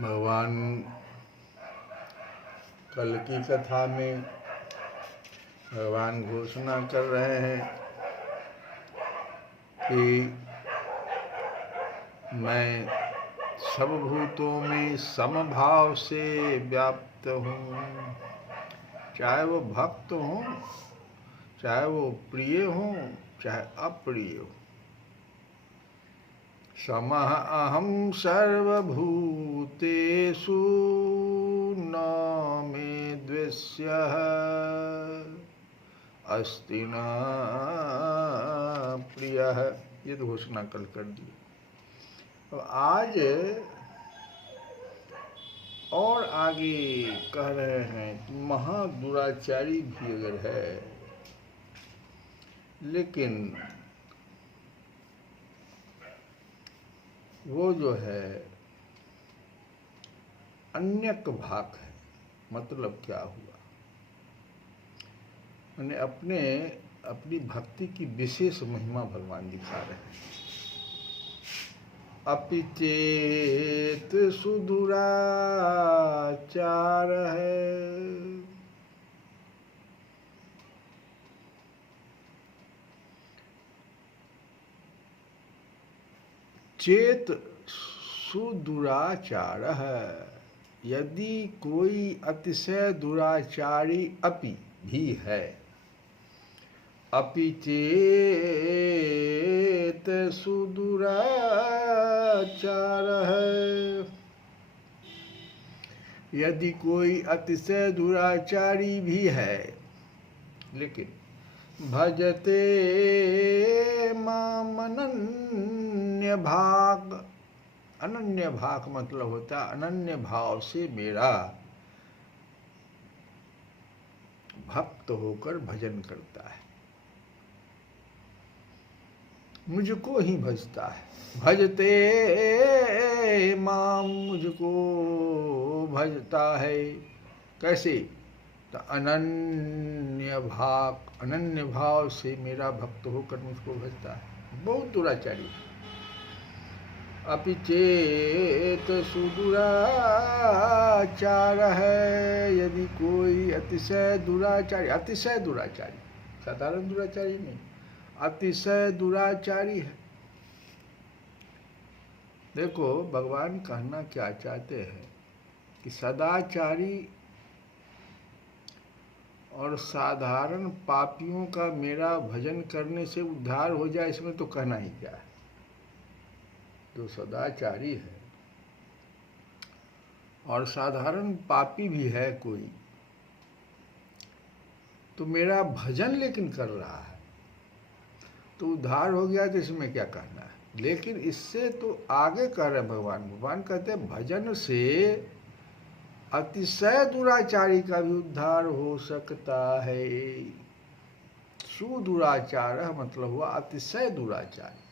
भगवान कल की कथा में भगवान घोषणा कर रहे हैं कि मैं सब भूतों में समभाव से व्याप्त हूँ। चाहे वो भक्त हों, चाहे वो प्रिय हों, चाहे अप्रिय हो, समः अहं सर्वभूतेषु न मे द्वेष्यः अस्ति न प्रियः। ये तो घोषणा कल कर दी। तो आज और आगे कह रहे हैं कि महादुराचारी भी अगर है, लेकिन वो जो है अन्यक भाग है। मतलब क्या हुआ, मैंने अपनी भक्ति की विशेष महिमा भगवान दिखा रहे हैं। अपि चेत सुदुराचार है, चेत सुदुराचार है। यदि कोई अतिशय दुराचारी अपि भी है, अपि चेत सुदुराचार है, यदि कोई अतिशय दुराचारी भी है, लेकिन भजते माम अनन्य भाग। अनन्य भाग मतलब होता है अनन्य भाव से मेरा भक्त होकर भजन करता है, मुझको ही भजता है। भजते माम, मुझको भजता है। कैसे? तो अनन्य भाव से मेरा भक्त होकर मुझको भजता है। बहुत दुराचारी है। अपि चेत सुदुराचार है, यदि कोई अतिशय दुराचारी, साधारण दुराचारी नहीं, अतिशय दुराचारी है। देखो भगवान कहना क्या चाहते हैं कि सदाचारी और साधारण पापियों का मेरा भजन करने से उद्धार हो जाए, इसमें तो कहना ही क्या है। जो सदाचारी है और साधारण पापी भी है कोई, तो मेरा भजन लेकिन कर रहा है तो उद्धार हो गया, तो इसमें क्या कहना है। लेकिन इससे तो आगे कह रहे भगवान कहते हैं भजन से अतिशय दुराचारी का भी उद्धार हो सकता है। सुदुराचार मतलब हुआ अतिशय दुराचारी।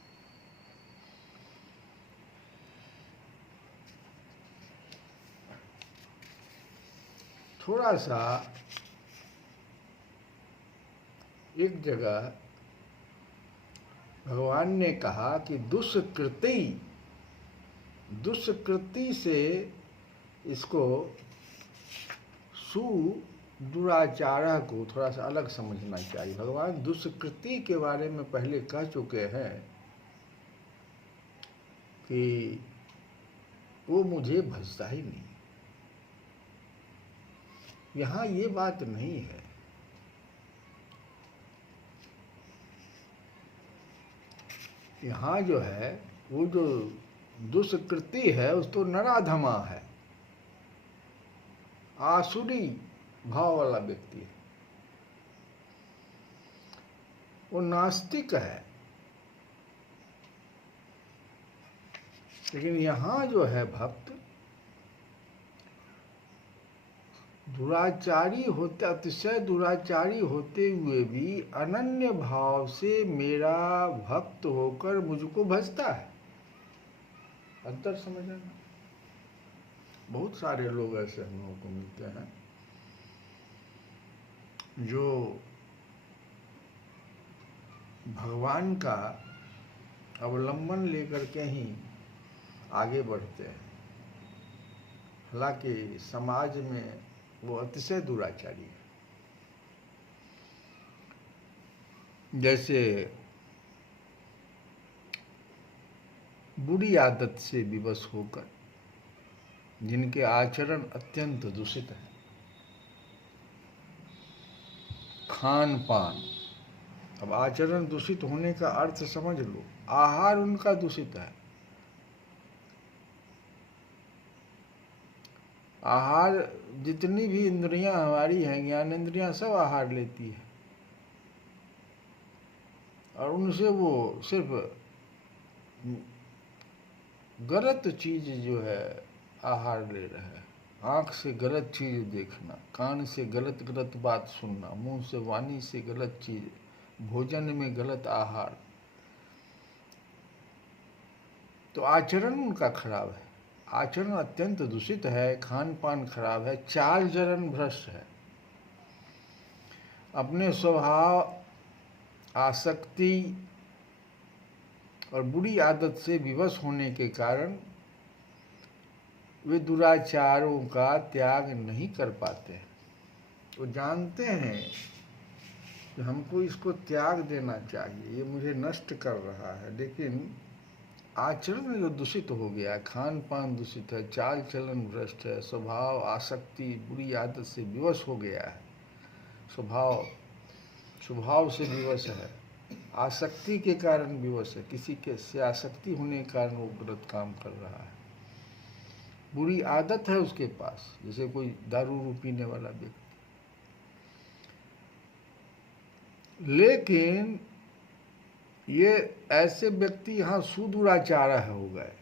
थोड़ा सा एक जगह भगवान ने कहा कि दुष्कृति से इसको सुदुराचार को थोड़ा सा अलग समझना चाहिए। भगवान दुष्कृति के बारे में पहले कह चुके हैं कि वो मुझे भजता ही नहीं। यहाँ ये बात नहीं है। यहाँ जो है वो जो दुष्कृति है उस तो नराधमा है, आसुरी भाव वाला व्यक्ति है, वो नास्तिक है। लेकिन यहाँ जो है भक्त दुराचारी होते, अतिशय दुराचारी होते हुए भी अनन्य भाव से मेरा भक्त होकर मुझको भजता है। अंतर समझना। बहुत सारे लोग ऐसे हम लोगों को मिलते हैं जो भगवान का अवलंबन लेकर के ही आगे बढ़ते हैं, हालांकि समाज में वो अतिशय दुराचारी है। जैसे बुरी आदत से विवश होकर जिनके आचरण अत्यंत दूषित है, खान पान, अब आचरण दूषित होने का अर्थ समझ लो, आहार उनका दूषित है, आहार, जितनी भी इंद्रियां हमारी हैं, ज्ञान इंद्रियां, सब आहार लेती है और उनसे वो सिर्फ गलत चीज जो है आहार ले रहे हैं। आँख से गलत चीज देखना, कान से गलत गलत बात सुनना, मुंह से वाणी से गलत चीज, भोजन में गलत आहार, तो आचरण उनका खराब है। आचरण अत्यंत दूषित है, खान पान खराब है, चाल चलन भ्रष्ट है। अपने स्वभाव, आसक्ति और बुरी आदत से विवश होने के कारण वे दुराचारों का त्याग नहीं कर पाते हैं। वो जानते हैं कि हमको इसको त्याग देना चाहिए, ये मुझे नष्ट कर रहा है, लेकिन आचरण जो दूषित हो गया है, खान पान दूषित है, चाल चलन भ्रष्ट है, स्वभाव, आसक्ति, बुरी आदत से विवश हो गया है, स्वभाव से विवश है, आसक्ति के कारण विवश है, किसी के से आसक्ति होने के कारण वो गलत काम कर रहा है, बुरी आदत है उसके पास, जैसे कोई दारू पीने वाला व्यक्ति। लेकिन ये ऐसे व्यक्ति यहाँ सुदुराचार हो गए।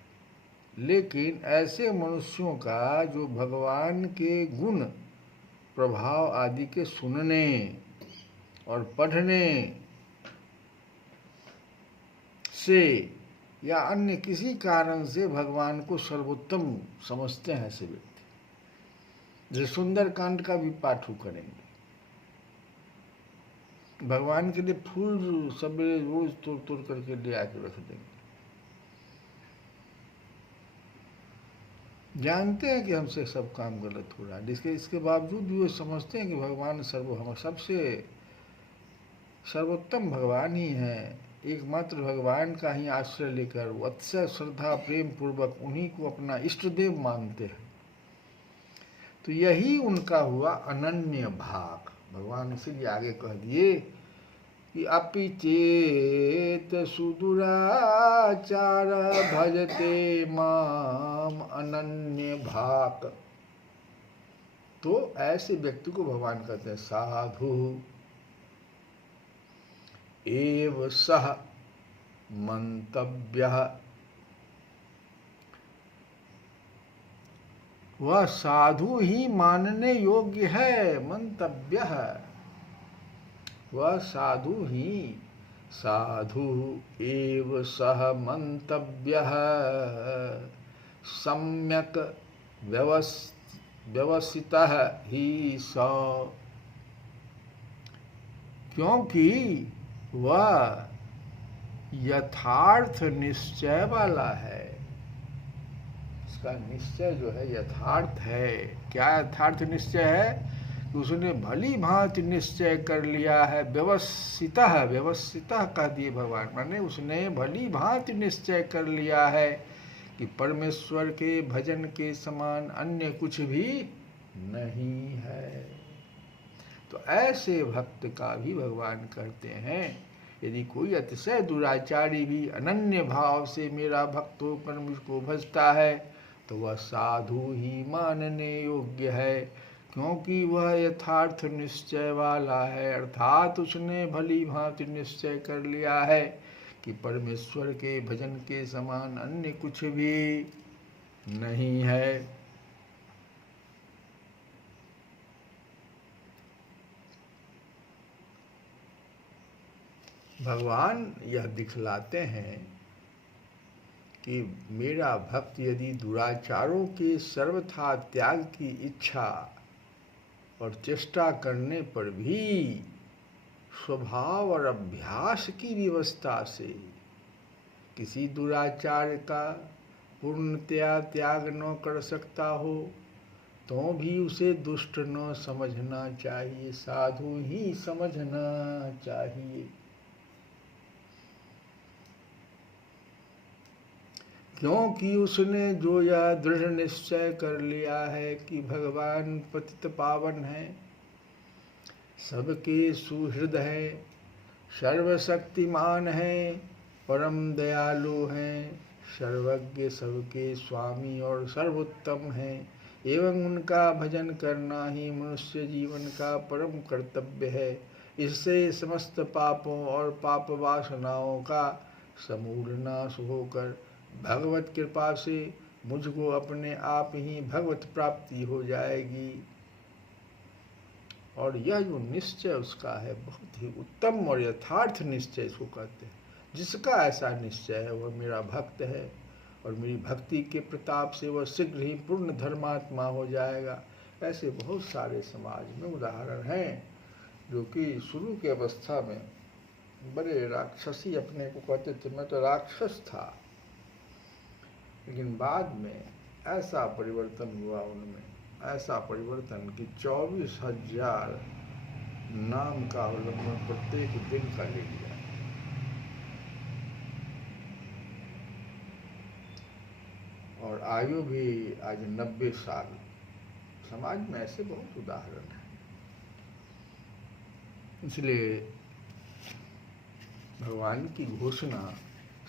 लेकिन ऐसे मनुष्यों का जो भगवान के गुण, प्रभाव आदि के सुनने और पढ़ने से या अन्य किसी कारण से भगवान को सर्वोत्तम समझते हैं ऐसे व्यक्ति, जो सुंदर कांड का भी पाठ करेंगे, भगवान के लिए फूल सवेरे रोज तोड़ तोड़ करके ले आके रख देंगे, जानते हैं कि हमसे सब काम गलत हो रहा है, इसके बावजूद भी वो समझते हैं कि भगवान हम सबसे सर्वोत्तम भगवान ही हैं, एकमात्र भगवान का ही आश्रय लेकर अतिशय श्रद्धा प्रेम पूर्वक उन्हीं को अपना इष्ट देव मानते हैं। तो यही उनका हुआ अनन्य भाग। भगवान इसीलिए आगे कह दिए कि अपि चेत सुदुराचार भजते माम अनन्य भाग। तो ऐसे व्यक्ति को भगवान कहते हैं साधु एव सह मंतव्यः। वह साधु ही मानने योग्य है, मंतव्य है, वह साधु ही, साधु एव सह मंतव्यः सम्यक व्यवसितः ही स। क्योंकि वह यथार्थ निश्चय वाला है, इसका निश्चय जो है यथार्थ है। क्या यथार्थ निश्चय है? कि उसने भली भांति निश्चय कर लिया है, व्यवसितः, व्यवसितः कह दिए भगवान, माने उसने भली भांति निश्चय कर लिया है कि परमेश्वर के भजन के समान अन्य कुछ भी नहीं है। तो ऐसे भक्त का भी भगवान कहते हैं, यदि कोई अतिशय दुराचारी भी अनन्य भाव से मेरा भक्त होकर मुझको भजता है तो वह साधु ही मानने योग्य है, क्योंकि वह यथार्थ निश्चय वाला है, अर्थात उसने भली भांति निश्चय कर लिया है कि परमेश्वर के भजन के समान अन्य कुछ भी नहीं है। भगवान यह दिखलाते हैं कि मेरा भक्त यदि दुराचारों के सर्वथा त्याग की इच्छा और चेष्टा करने पर भी स्वभाव और अभ्यास की व्यवस्था से किसी दुराचार का पूर्णतया त्याग न कर सकता हो तो भी उसे दुष्ट न समझना चाहिए, साधु ही समझना चाहिए। क्योंकि उसने जो यह दृढ़ निश्चय कर लिया है कि भगवान पतित पावन है, सबके सुहृद है, सर्वशक्तिमान है, परम दयालु हैं, सर्वज्ञ, सबके स्वामी और सर्वोत्तम हैं, एवं उनका भजन करना ही मनुष्य जीवन का परम कर्तव्य है। इससे समस्त पापों और पाप वासनाओं का समूल नाश होकर भगवत कृपा से मुझको अपने आप ही भगवत प्राप्ति हो जाएगी। और यह जो निश्चय उसका है बहुत ही उत्तम और यथार्थ निश्चय इसको कहते हैं। जिसका ऐसा निश्चय है वह मेरा भक्त है और मेरी भक्ति के प्रताप से वह शीघ्र ही पूर्ण धर्मात्मा हो जाएगा। ऐसे बहुत सारे समाज में उदाहरण हैं जो कि शुरू की अवस्था में बड़े राक्षसी अपने को कहते थे, मैं तो राक्षस था, लेकिन बाद में ऐसा परिवर्तन हुआ उनमें, ऐसा परिवर्तन कि 24,000 नाम का अवलंबन प्रत्येक दिन का ले लिया। और आयु भी आज 90 साल। समाज में ऐसे बहुत उदाहरण हैं। इसलिए भगवान की घोषणा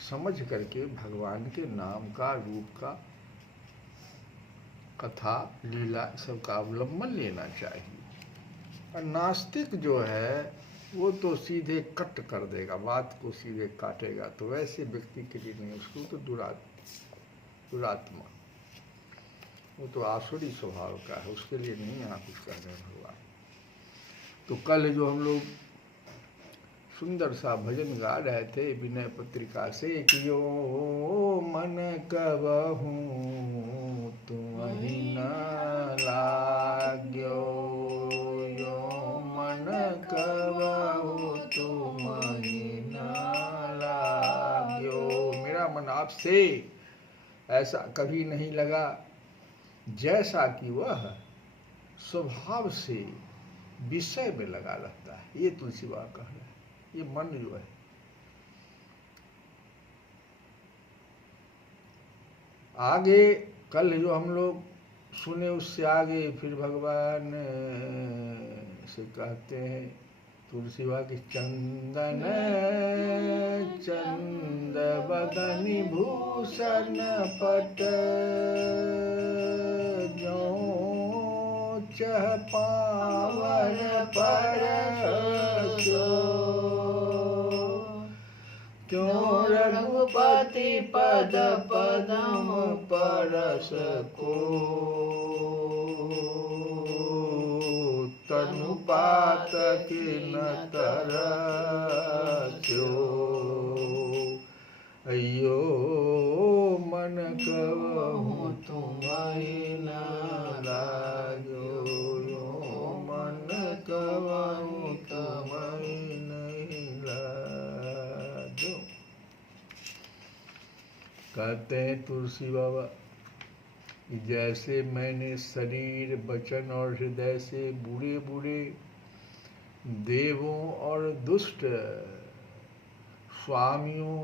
समझ करके भगवान के नाम का, रूप का, कथा, लीला सबका अवलंबन लेना चाहिए। और नास्तिक जो है वो तो सीधे कट कर देगा, बात को सीधे काटेगा, तो वैसे व्यक्ति के लिए नहीं, उसको तो दुरात्मा, वो तो आसुरी स्वभाव का है, उसके लिए नहीं यहाँ कुछ कह रहे हैं भगवान। तो कल जो हम लोग सुंदर सा भजन गा रहे थे विनय पत्रिका से कि यो मन कबहू तुम्हि न लाग्यो, यो मन कबहू तुम्हि न लाग्यो। मेरा मन आपसे ऐसा कभी नहीं लगा जैसा कि वह स्वभाव से विषय में लगा रहता है। ये तुलसी बाबा कह रहे हैं। ये मन जो है आगे कल जो हम लोग सुने उससे आगे फिर भगवान से कहते हैं तुलसी बाबा की चंदन चंद बदनि भूषण पट जो चह पावन पर क्यों रघुपति पद पदम परस को तनुपात किन तरस्यो। अयो मन कबहू तुम्हि न लाग्यो, यो मन कबहू तुम्हि नहीं लाग्यो। कहते हैं तुलसी बाबा कि जैसे मैंने शरीर, वचन और हृदय से बूढ़े बूढ़े देवों और दुष्ट स्वामियों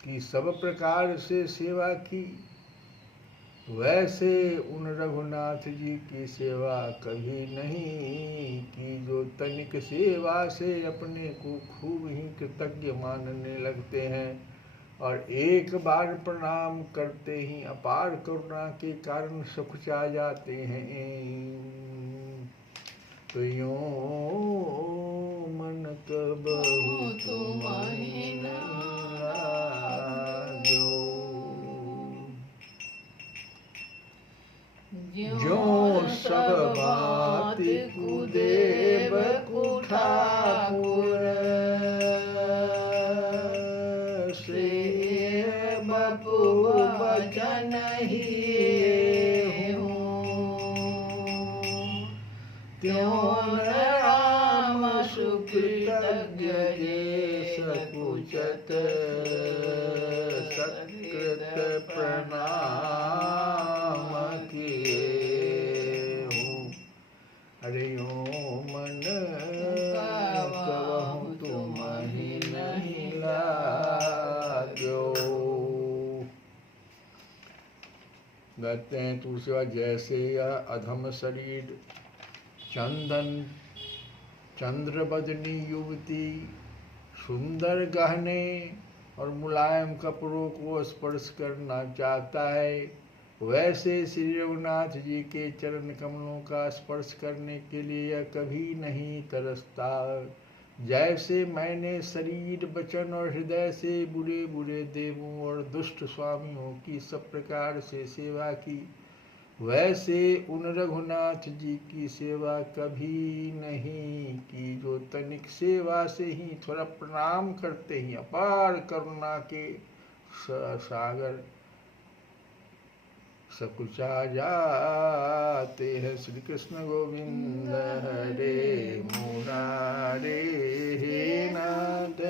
की सब प्रकार से सेवा की, वैसे उन रघुनाथ जी की सेवा कभी नहीं की जो तनिक सेवा से अपने को खूब ही कृतज्ञ मानने लगते हैं और एक बार प्रणाम करते ही अपार करुणा के कारण सुखचा जाते हैं। तो यूं मन कबहू तुम्हि न लाग्यो, जो सब बात कुदेव कुठाकुर से बपु बचन ही हूँ, त्यों राम सुकृतज्ञ जे सकुचत सत्कृत प्रणाम किए हूँ। अरे ओ मन कबहू तुम्हि नहीं लाग्यो। कहते हैं तुलसी जैसे यह अधम शरीर चंदन चंद्रबदनी युवती सुंदर गहने और मुलायम कपड़ों को स्पर्श करना चाहता है, वैसे श्री रघुनाथ जी के चरण कमलों का स्पर्श करने के लिए यह कभी नहीं तरसता। जैसे मैंने शरीर वचन और हृदय से बुरे बुरे देवों और दुष्ट स्वामियों की सब प्रकार से सेवा की, वैसे उन रघुनाथ जी की सेवा कभी नहीं की जो तनिक सेवा से ही थोड़ा प्रणाम करते ही अपार करुणा के सागर सकुचा जाते हैं। श्री कृष्ण गोविंद हरे मुरारे, हे नाथ